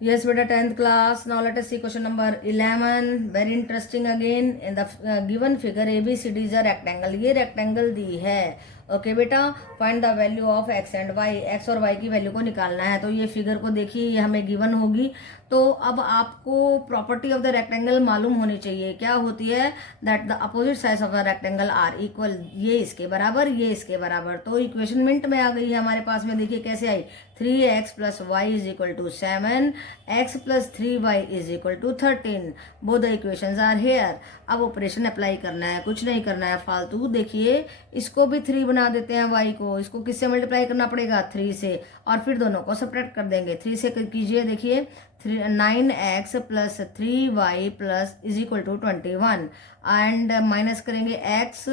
Yes, beta 10th class. Now let us see question number 11. Very interesting again. In the given figure ABCD is a rectangle. ये rectangle दी है. Okay बेटा, find the value of X and Y. X और Y की value को निकालना है. तो ये फिगर को देखिए, ये हमें गिवन होगी. तो अब आपको प्रॉपर्टी ऑफ द रेक्टेंगल मालूम होनी चाहिए. क्या होती है? That the opposite side of the rectangle are equal. ये इसके बराबर, ये इसके बराबर. तो इक्वेशन मिनट में आ गई है हमारे पास में. देखिए कैसे आई. 3x plus Y is equal to 7, x plus 3y is equal to 13. Both the equations are here. अब ऑपरेशन अप्लाई करना है, कुछ नहीं करना है फालतू. देखिए इसको भी 3 बना देते हैं y को. इसको किससे मल्टीप्लाई करना पड़ेगा? 3 से. और फिर दोनों को सपरेट कर देंगे. 3 से कीजिए. देखिए 9x plus 3y plus is equal to 21 and minus करेंगे x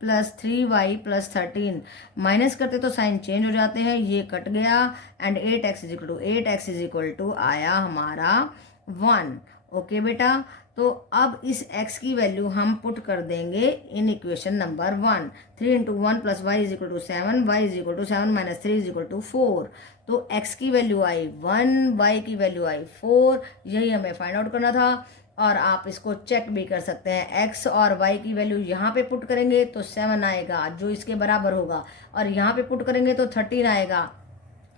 plus 3y plus 13. Minus करते तो साइन चेंज हो जाते हैं. ये कट गया and 8x is equal to आया हमारा 1. ओके बेटा, तो अब इस x की वैल्यू हम पुट कर देंगे in equation number 1. 3 into 1 plus Y is equal to 7, Y is equal to 7 minus 3 is equal to 4. तो x की वैल्यू आई 1, y की वैल्यू आई 4. यही हमें फाइंड आउट करना था. और आप इसको चेक भी कर सकते हैं. x और y की वैल्यू यहाँ पे पुट करेंगे तो 7 आएगा जो इसके बराबर होगा, और यहाँ पे पुट करेंगे तो 13 आएगा.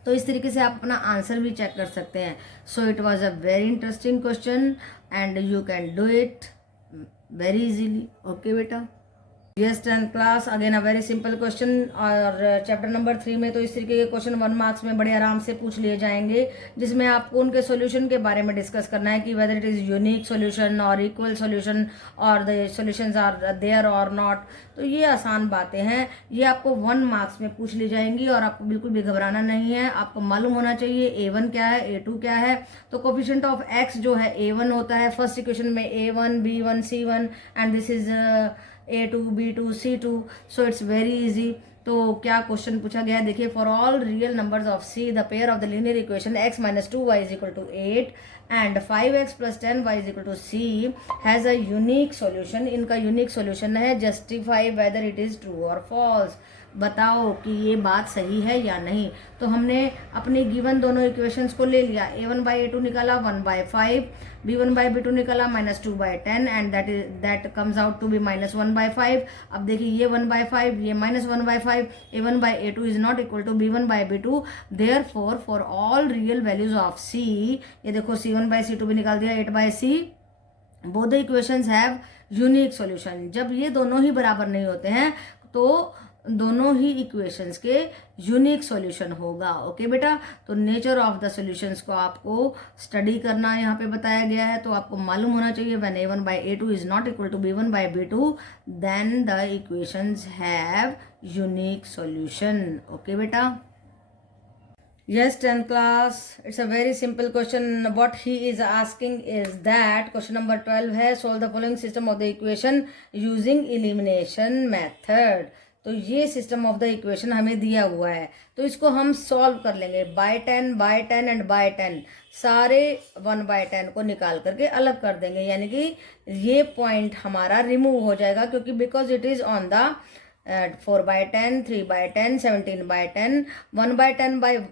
तो इस तरीके से आप अपना आंसर भी चेक कर सकते हैं. So it was a very interesting question and you can do it very easily. Okay बेटा. Yes 10th class. Again a very simple question. और चैप्टर नंबर 3 में तो इस तरीके के क्वेश्चन 1 मार्क्स में बड़े आराम से पूछ लिए जाएंगे, जिसमें आपको उनके सॉल्यूशन के बारे में डिस्कस करना है कि weather it is unique solution और इक्वल सॉल्यूशन और द सॉल्यूशंस आर देयर और नॉट. तो ये आसान बातें हैं. ये आपको 1 मार्क्स में पूछ ली जाएंगी और आपको बिल्कुल भी घबराना नहीं है. आपको मालूम होना चाहिए A1 क्या है, A2 क्या है. तो कोफिशिएंट ऑफ x जो है A1 होता है. फर्स्ट इक्वेशन में A1 B1 C1 and this is A2 B2 C2. So it's very easy. तो क्या क्वेश्चन पूछा गया है देखिए. For all real numbers of C the pair of the linear equation x minus 2y is equal to 8 and 5x plus 10y is equal to C has a unique solution. इनका unique solution है. Justify whether it is true और false. बताओ कि ये बात सही है या नहीं. तो हमने अपने गिवन दोनों इक्वेशंस को ले लिया. A1 बाई A2 निकाला 1 बाई 5, B1 बाई B2 निकाला minus 2 by 10 and that comes out to be minus 1 by 5. अब देखिए ये 1 बाई 5, ये minus 1 by 5. A1 by A2 is not equal to B1 by B2. Therefore for all real values of C, ये देखो C1 by C2 भी निकाल दिया 8 by C. Both the equations have unique solution. जब ये दोनों ही बराबर नहीं होते हैं तो दोनों ही इक्वेशंस के यूनिक सॉल्यूशन होगा. ओके बेटा. तो नेचर ऑफ द सॉल्यूशंस को आपको स्टडी करना यहाँ पे बताया गया है. तो आपको मालूम होना चाहिए when A1 by A2 is not equal to B1 by B2 then the equations have unique solution. Okay बेटा. Yes, 10th class. It's a very simple question. What he is asking is that question number 12 है solve the following system of the equation using elimination method. तो ये system of the equation हमें दिया हुआ है. तो इसको हम सॉल्व कर लेंगे. बाय 10 बाय 10 एंड बाय 10 सारे 1 बाय 10 को निकाल करके अलग कर देंगे. यानी कि ये पॉइंट हमारा रिमूव हो जाएगा क्योंकि because it is on the 4 by 10, 3 by 10, 17 by 10. 1 by 10 by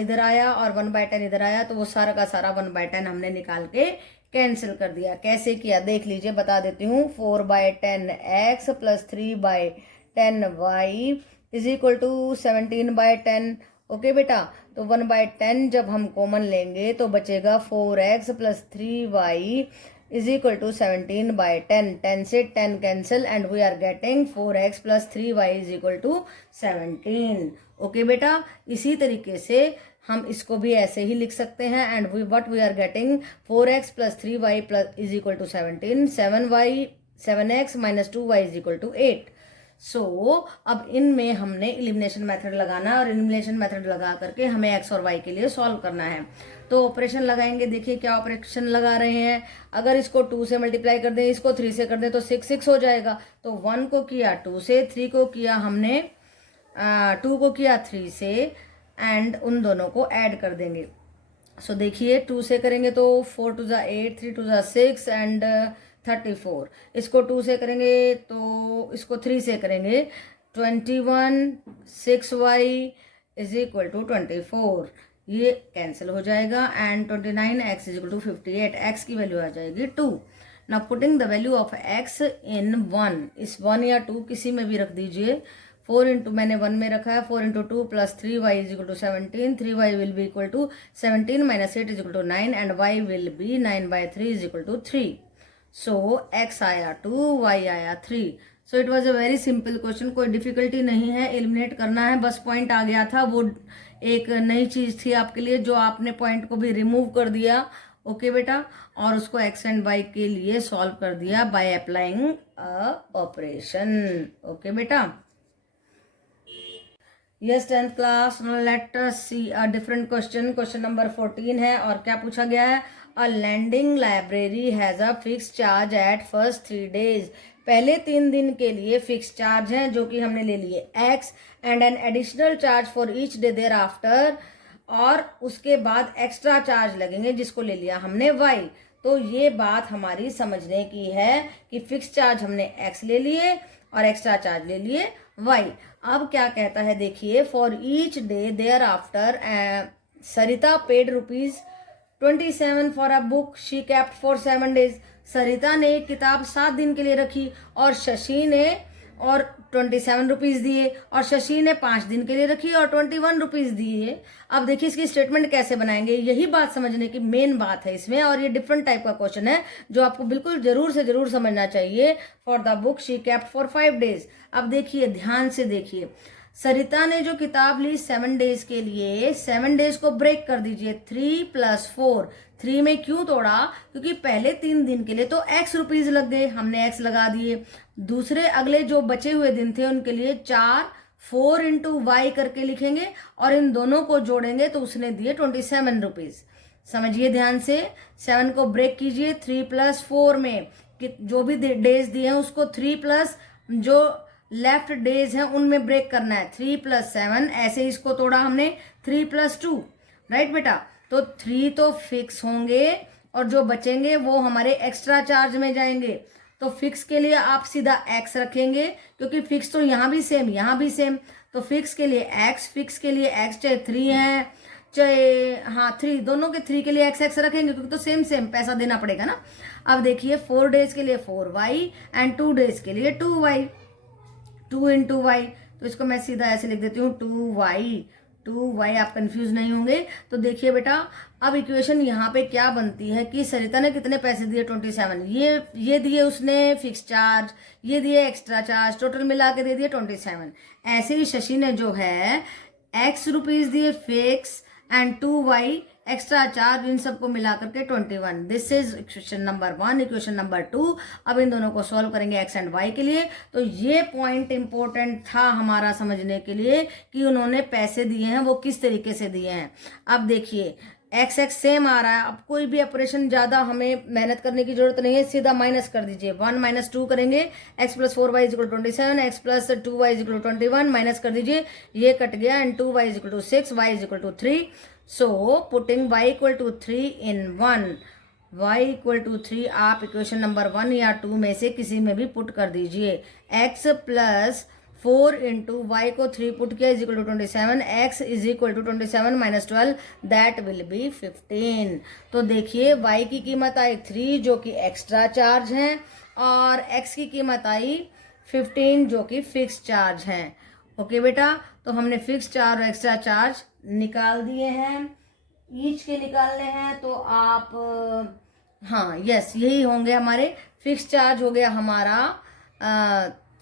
इधर आया और 1 बाय 10 इधर आया. तो वो सारा का सारा 1 बाय 10 हमने निकाल के कैंसिल कर दिया. कैसे किया देख लीजिए, बता देती हूँ. 4 by 10 x plus 3 by 10 y is equal to 17 by 10. Okay बेटा. तो 1 बाय 10 जब हम कॉमन लेंगे तो बचेगा 4x plus 3y is equal to 17 by 10. 10 से 10 cancel and we are getting 4x plus 3y is equal to 17. Okay बेटा. इसी तरीके से हम इसको भी ऐसे ही लिख सकते हैं and we are getting 4x plus 3y plus is equal to 17. 7x minus 2y is equal to 8. So अब इनमें हमने एलिमिनेशन मेथड लगाना है और एलिमिनेशन मेथड लगा करके हमें x और y के लिए सॉल्व करना है. तो ऑपरेशन लगाएंगे. देखिए क्या ऑपरेशन लगा रहे हैं. अगर इसको 2 से मल्टीप्लाई कर दें, इसको 3 से कर दें तो 6 हो जाएगा. तो 1 को किया 2 से, 3 को किया हमने 2 को किया 3 से एंड उन दोनों को ऐड कर देंगे. सो देखिए 2 से करेंगे तो 4 टू ज़ा 8, 3 टू ज़ा 6 एंड 34. इसको 2 से करेंगे तो इसको 3 से करेंगे 21. 6y is equal to 24. ये कैंसिल हो जाएगा and 29 x is equal to 58, x की वैल्यू आ जाएगी 2। Now putting the value of x in 1, इस 1 या 2 किसी में भी रख दीजिए। 4 इंटू मैंने 1 में रखा है, 4 into 2 plus 3y is equal to 17, 3y will be equal to 17 minus 8 is equal to 9 and y will be 9/3 is equal to 3। So x आया 2, y आया 3। So it was a very simple question, कोई difficulty नहीं है, eliminate करना है, बस point आ गया था, वो एक नई चीज थी आपके लिए जो आपने पॉइंट को भी रिमूव कर दिया। ओके बेटा, और उसको एक्स एंड वाई के लिए सॉल्व कर दिया by applying a operation. Okay बेटा, yes 10th class, let us see a different question. Question number 14 है और क्या पूछा गया है, a lending library has a fix charge at first 3 days। पहले 3 दिन के लिए फिक्स चार्ज है जो कि हमने ले लिए x and an additional charge for each day thereafter, और उसके बाद एक्स्ट्रा चार्ज लगेंगे जिसको ले लिया हमने y। तो ये बात हमारी समझने की है कि फिक्स चार्ज हमने x ले लिए और एक्स्ट्रा चार्ज ले लिए y। अब क्या कहता है देखिए, for each day thereafter Sarita paid ₹27 for a book she kept for 7 days। Sarita ने एक किताब 7 दिन के लिए रखी और शशि ने और 27 रुपीज दिए, और शशि ने 5 दिन के लिए रखी और 21 रुपीज दिए। अब देखिए इसकी स्टेटमेंट कैसे बनाएंगे, यही बात समझने की मेन बात है इसमें, और ये डिफरेंट टाइप का क्वेश्चन है जो आपको बिल्कुल जरूर से जरूर समझना चाहिए। For the book she kept for 5 days। अब देखिए ध्यान से देखिए, सरिता ने जो किताब ली 7 days के लिए, 7 days को ब्रेक कर दीजिए, 3 + 4। 3 में क्यों तोड़ा, क्योंकि पहले 3 दिन के लिए तो x रुपीज लग गए, हमने x लगा दिए। दूसरे अगले जो बचे हुए दिन थे उनके लिए 4 इंटू वाई करके लिखेंगे और इन दोनों को जोड़ेंगे तो उसने दिए 27 रुपीज। समझिए ध्यान से, 7 को ब्रेक कीजिए, 3 + 4 में जो भी डेज दिए हैं उसको 3 प्लस जो लेफ्ट डेज हैं उनमें ब्रेक करना है, 3 + 7। ऐसे इसको तोड़ा हमने 3 + 2, राइट बेटा। तो 3 तो फिक्स होंगे और जो बचेंगे वो हमारे एक्स्ट्रा चार्ज में जाएंगे। तो फिक्स के लिए आप सीधा x रखेंगे क्योंकि फिक्स तो यहाँ भी सेम यहाँ भी सेम, तो फिक्स के लिए x, फिक्स के लिए x चाहे 3 है चाहे 3, दोनों के 3 के लिए x रखेंगे क्योंकि तो सेम सेम पैसा देना पड़ेगा ना। अब देखिए 4 डेज के लिए 4y एंड 2 डेज के लिए 2y, 2 इंटू वाई। तो इसको मैं सीधा ऐसे लिख देती हूँ 2y, आप कंफ्यूज नहीं होंगे। तो देखिए बेटा, अब इक्वेशन यहाँ पे क्या बनती है कि सरिता ने कितने पैसे दिए 27, ये दिए उसने फिक्स चार्ज, ये दिए एक्स्ट्रा चार्ज, टोटल मिला के दे दिए 27। ऐसे ही शशि ने जो है x रुपीज दिए fix and 2y extra charge, इन सबको मिला करके 21। This is equation number 1। Equation number 2, अब इन दोनों को सॉल्व करेंगे x एंड y के लिए। तो ये पॉइंट इंपॉर्टेंट था हमारा समझने के लिए कि उन्होंने पैसे दिए हैं वो किस तरीके से दिए हैं। अब देखिए x सेम आ रहा है, अब कोई भी ऑपरेशन ज्यादा हमें मेहनत करने की जरूरत नहीं है, सीधा माइनस कर दीजिए। 1 - 2 करेंगे, x + 4y = 27, x + 2y = 21, minus कर दीजिए, ये कट गया and 2y = 6, y = 3। So putting y = 3 in 1, y = 3 आप इक्वेशन नंबर 1 या 2 में से किसी में भी पुट कर दीजिए। x + 4 इंटू वाई को 3 पुट किया is equal to 27, x is equal to 27 - 12, that will be 15। तो देखिए y की कीमत आई 3 जो कि एक्स्ट्रा चार्ज है और x की कीमत आई 15 जो कि फिक्स चार्ज है। ओके बेटा, तो हमने फिक्स चार्ज और एक्स्ट्रा चार्ज निकाल दिए हैं, ईच के निकालने हैं तो आप यस यही होंगे हमारे। फिक्स चार्ज हो गया हमारा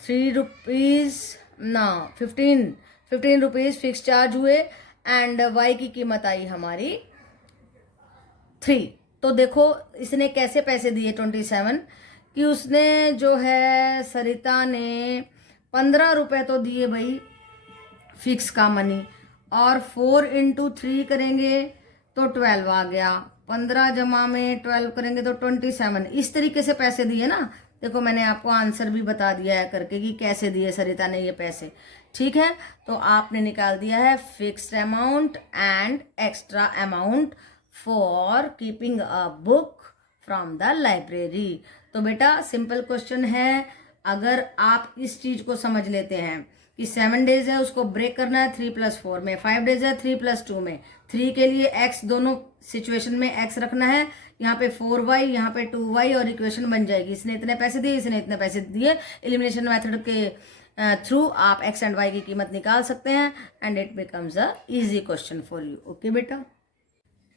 3 रुपीज ना 15 रुपीज फिक्स चार्ज हुए एंड y की कीमत आई हमारी 3। तो देखो इसने कैसे पैसे दिए 27 कि उसने जो है सरिता ने 15 रुपए तो दिए भाई फिक्स का मनी, और 4 इंटू 3 करेंगे तो 12 आ गया, 15 जमा में 12 करेंगे तो 27। इस तरीके से पैसे दिए ना। देखो मैंने आपको आंसर भी बता दिया है करके कि कैसे दिए सरिता ने ये पैसे, ठीक है। तो आपने निकाल दिया है fixed amount and extra amount for keeping a book from the library. तो बेटा सिंपल क्वेश्चन है, अगर आप इस चीज को समझ लेते हैं कि 7 डेज है उसको ब्रेक करना है 3 + 4 में, 5 डेज है 3 + 2 में। 3 के लिए x दोनों सिचुएशन में x रखना है, यहाँ पे 4y, यहाँ पे 2y और इक्वेशन बन जाएगी। इसने इतने पैसे दिए, इसने इतने पैसे दिए। एलिमिनेशन मेथड के थ्रू आप x एंड y की कीमत निकाल सकते हैं and it becomes a easy question for you. Okay बेटा,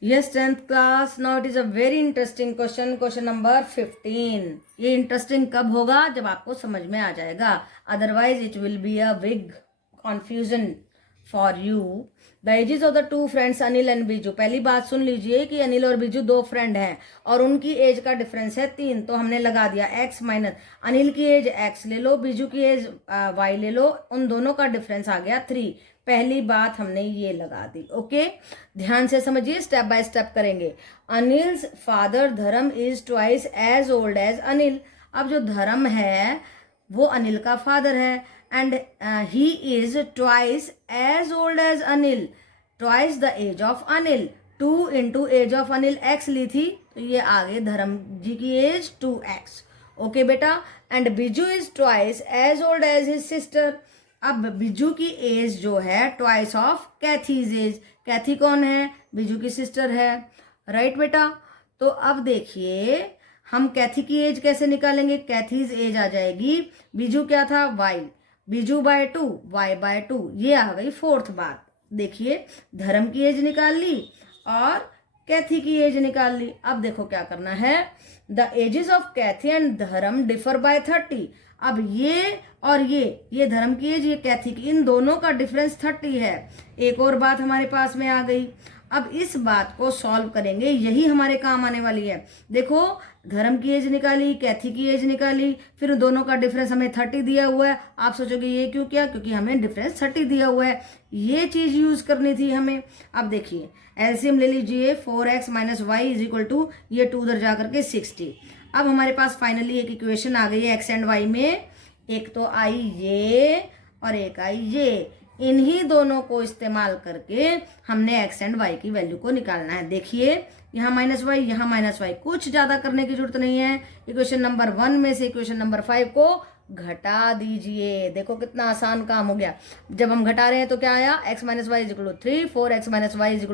yes 10th class, now it is a very interesting question, question number 15। ये इंटरेस्टिंग कब होगा? जब आपको समझ में आ जाएगा, otherwise it will be a big confusion for you. The ages of the 2 friends Anil and Biju. पहली बात सुन लीजिए कि अनिल और बीजू 2 फ्रेंड हैं और उनकी एज का डिफरेंस है 3, तो हमने लगा दिया x माइनस, अनिल की एज x ले लो, बीजू की एज y ले लो, उन दोनों का डिफरेंस आ गया 3। पहली बात हमने ये लगा दी। ओके, ध्यान से समझिए, स्टेप बाय स्टेप करेंगे। Anil's father Dharam is twice as old as Anil. अब जो धर्म है वो अनिल का फादर है and he is twice as old as Anil, twice the age of Anil. 2 × age of Anil x ली थी, तो ये आगे धर्म जी की एज 2x। ओके बेटा, and Biju is twice as old as his sister. अब बिजू की एज जो है ट्वाइस ऑफ कैथीज एज। कैथी कौन है? बिजू की सिस्टर है, राइट बेटा। तो अब देखिए हम कैथी की एज कैसे निकालेंगे? कैथीज एज आ जाएगी, बिजू क्या था y, बिजू बाय 2, y/2, ये आ गई 4th बात। देखिए धर्म की एज निकाल ली और कैथी की एज निकाल ली। अब देखो क्या करना है, the ages of Cathy and Dharam differ by 30। अब ये और ये धर्म की एज, ये कैथी की, इन दोनों का डिफरेंस 30 है। एक और बात हमारे पास में आ गई। अब इस बात को सॉल्व करेंगे, यही हमारे काम आने वाली है। देखो धर्म की एज निकाली, कैथी की एज निकाली, फिर दोनों का डिफरेंस हमें 30 दिया हुआ है। आप सोचोगे ये क्यों किया? क्योंकि हमें डिफरेंस 30 दिया हुआ है, ये चीज यूज करनी थी हमें। अब देखिए एलसीएम ले लीजिए, 4x - y = ये 2 उधर जाकर के 60। अब हमारे पास फाइनली एक इक्वेशन आ गई है x एंड y में, एक तो आई ये और एक आई ये। इन्हीं दोनों को इस्तेमाल करके हमने x एंड y की वैल्यू को निकालना है। देखिए यहाँ -y, यहाँ -y, कुछ ज्यादा करने की जरूरत नहीं है। इक्वेशन नंबर 1 में से इक्वेशन नंबर 5 को घटा दीजिए। देखो कितना आसान काम हो गया। जब हम घटा रहे हैं तो क्या आया? x - y = 3, 4x - y =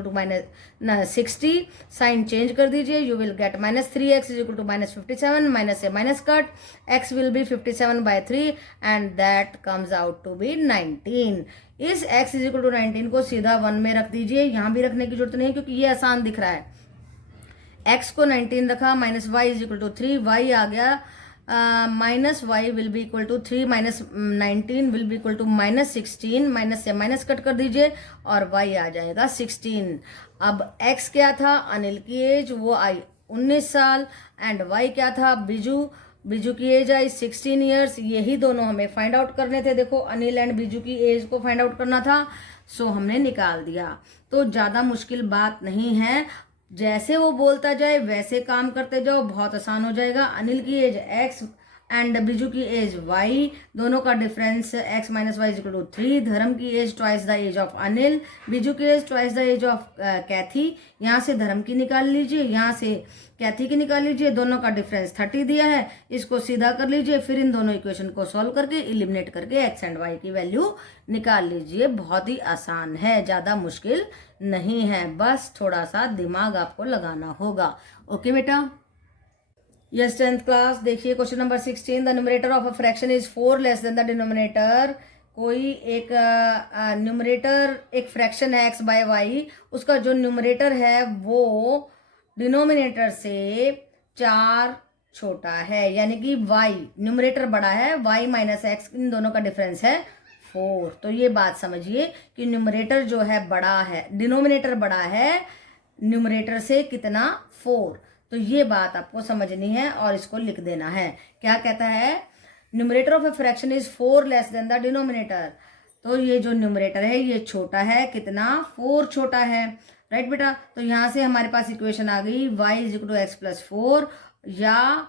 -60। Sign change कर दीजिए, you will get -3x = -57, minus से minus cut, x will be 57/3 and that comes out to be 19। इस x = 19 को सीधा 1 में रख दीजिए, यहाँ भी रखने की जरूरत नहीं है क्योंकि ये आसान दिख रहा है। x को 19 रखा, -y = 3, y आ गया, -y will be equal to 3 - 19 will be equal to -16, minus से माइनस कट कर दीजिए और y आ जाएगा 16। अब x क्या था? अनिल की एज, वो आई 19 साल, एंड y क्या था? बिजू की एज आई 16 ईयर्स। यही दोनों हमें फाइंड आउट करने थे। देखो अनिल एंड बिजू की एज को फाइंड आउट करना था, सो हमने निकाल दिया। तो ज्यादा मुश्किल बात नहीं है, जैसे वो बोलता जाए वैसे काम करते जाओ, बहुत आसान हो जाएगा। अनिल की एज x एंड बिजू की एज y, दोनों का डिफरेंस x - y = 3। धर्म की age twice the age of Anil, Biju की age twice the age of Cathy. यहाँ से धर्म की निकाल लीजिए, यहाँ से कैथी की निकाल लीजिए, दोनों का डिफरेंस 30 दिया है, इसको सीधा कर लीजिए, फिर इन दोनों इक्वेशन को सॉल्व करके इलिमिनेट करके x एंड y की वैल्यू निकाल लीजिए। बहुत ही आसान है, ज्यादा मुश्किल नहीं है, बस थोड़ा सा दिमाग आपको लगाना होगा। ओके बेटा, यस 10th क्लास, देखिए question number 16। The numerator of a fraction is 4 less than the denominator. कोई एक न्यूमरेटर एक फ्रैक्शन है x/y, उसका जो न्यूमरेटर है वो डिनोमिनेटर से 4 छोटा है, यानी कि y न्यूमरेटर बड़ा है, y - x, इन दोनों का डिफरेंस है 4। तो ये बात समझिए कि न्यूमरेटर जो है बड़ा है, डिनोमिनेटर बड़ा है न्यूमरेटर से कितना? 4। तो ये बात आपको समझनी है और इसको लिख देना है। क्या कहता है? Numerator of a fraction is 4 less than the denominator. तो ये जो न्यूमरेटर है ये छोटा है, कितना? 4 छोटा है, राइट बेटा। तो यहाँ से हमारे पास इक्वेशन आ गई y = x + 4, या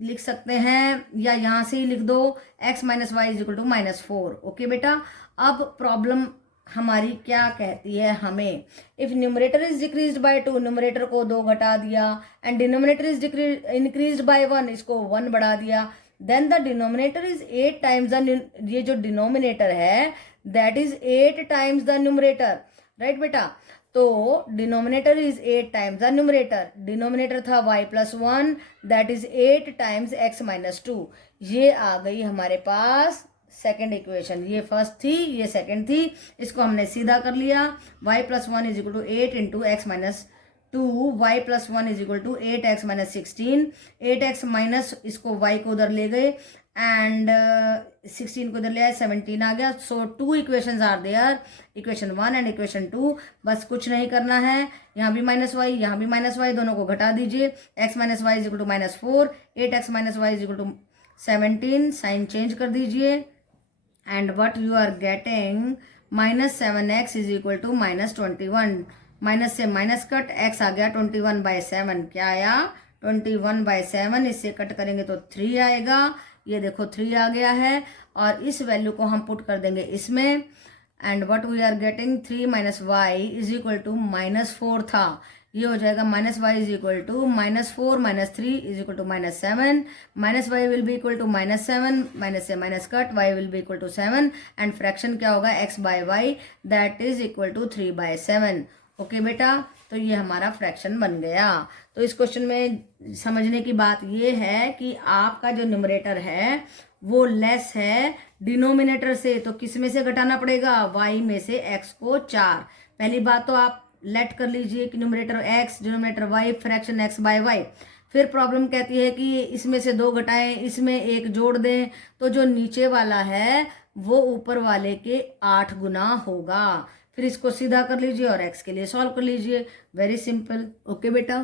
लिख सकते हैं, या यहाँ से ही लिख दो x - y = -4। ओके बेटा, अब प्रॉब्लम हमारी क्या कहती है हमें? If numerator is decreased by 2, numerator को 2 घटा दिया, and denominator is increased by 1, इसको 1 बढ़ा दिया, then the denominator is 8 times the, ये जो डिनोमिनेटर है that is 8 times the numerator, right बेटा। तो denominator is 8 times the numerator, denominator था y plus 1 that is 8 times x minus 2। ये आ गई हमारे पास सेकेंड इक्वेशन, ये फर्स्ट थी ये सेकेंड थी, इसको हमने सीधा कर लिया। y plus 1 is equal to 8 into X minus 2, y plus 1 is equal to 8x minus 16, 8x minus इसको y को उधर ले गए एंड 16 को इधर ले आए, 17 आ गया। So 2 equations are there, equation 1 and equation 2। बस कुछ नहीं करना है, यहाँ भी माइनस वाई यहाँ भी माइनस वाई, दोनों को घटा दीजिए। x minus Y is equal to minus 4, 8x minus Y is equal to 17, sign change कर दीजिए and what you are getting minus 7x is equal to minus 21, minus से minus cut, x आ गया 21/7, क्या आया 21/7, इससे कट करेंगे तो 3 आएगा, ये देखो 3 आ गया है और इस वैल्यू को हम पुट कर देंगे इसमें and what we are getting 3 minus Y is equal to minus 4 था, ये हो जाएगा minus Y is equal to minus 4 minus 3 is equal to minus 7, minus y will be equal to minus 7, minus से minus cut, y will be equal to 7 and fraction क्या होगा x by y that is equal to 3/7। Okay बेटा, तो ये हमारा fraction बन गया। तो इस क्वेश्चन में समझने की बात ये है कि आपका जो न्यूमरेटर है वो लेस है डिनोमिनेटर से, तो किस में से घटाना पड़ेगा, y में से x को 4। पहली बात तो आप लेट कर लीजिए कि numerator x denominator y fraction x by y। फिर प्रॉब्लम कहती है कि इसमें से 2 घटाएं इसमें 1 जोड़ दें, तो जो नीचे वाला है वो ऊपर वाले के 8 गुना होगा। फिर इसको सीधा कर लीजिए और x के लिए सॉल्व कर लीजिए, वेरी सिंपल। ओके बेटा।